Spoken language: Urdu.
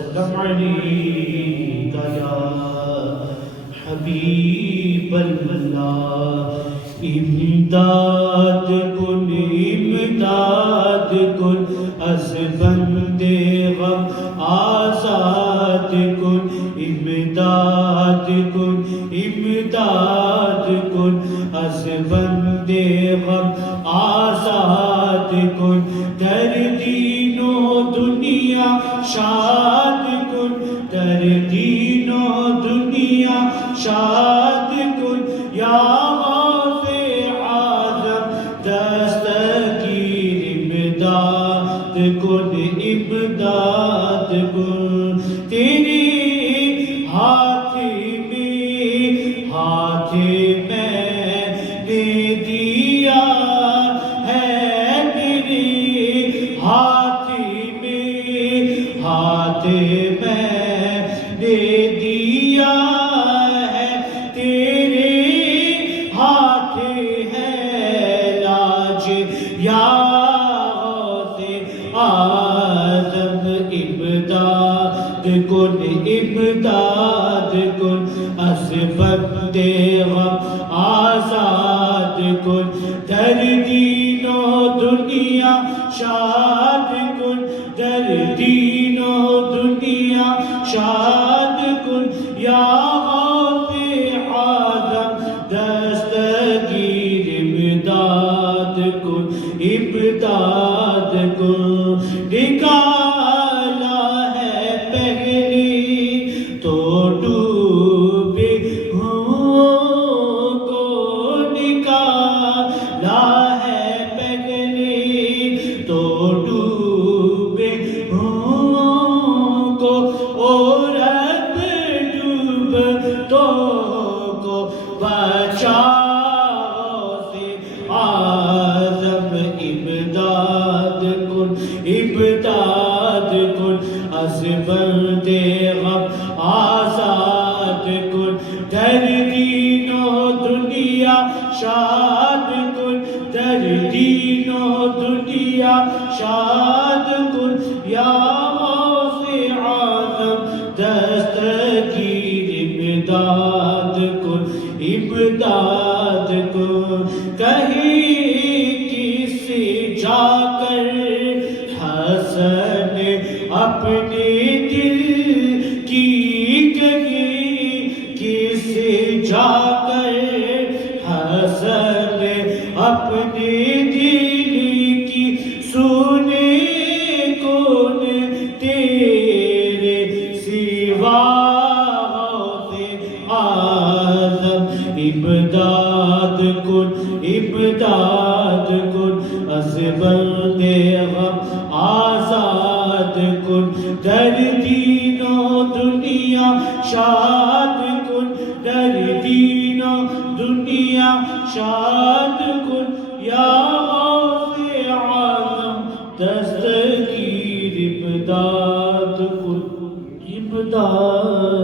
وسلم عليك يا حبيب الله امداد کن از بندے غم آزاد کن امداد کن از بندے غم آزاد کن در دین و دنیا شاد کن در دین و دنیا شاد کن یا غوث اعظم دستگیر امداد کن امداد کن تیرے ہاتھ میں نے دیا ہے تیرے ہاتھ میں نے دیا ہے تیرے ہاتھ ہے لاج یا غوث اعظم امداد کن از بندے غم آزاد کن در دین و دنیا شاد کن در دین و دنیا شاد کن یا غوث اعظم دستگیر امداد کن امداد کن نکالا ہے پہلے تو ڈوبے ہوں کو نکالا ہے پہلے تو ڈوبے ہوں کو اور اب ڈوب تو کو بچا سے اعظم امداد کن از بندے غم آزاد کن در دین و دنیا شاد کن در دین و دنیا شاد کن یا غوث اعظم دستگیر امداد کن کہیں کس جا کر حسن اپنے دل کی کہیں کس جا کر حسن اپنے دل کی سنے کون تیرے سوا غوث اعظم امداد کن از بندے غم آزاد کن در دین و دنیا شاد کن در دین و دنیا شاد کن یا غوث اعظم دستگیر امداد کن امداد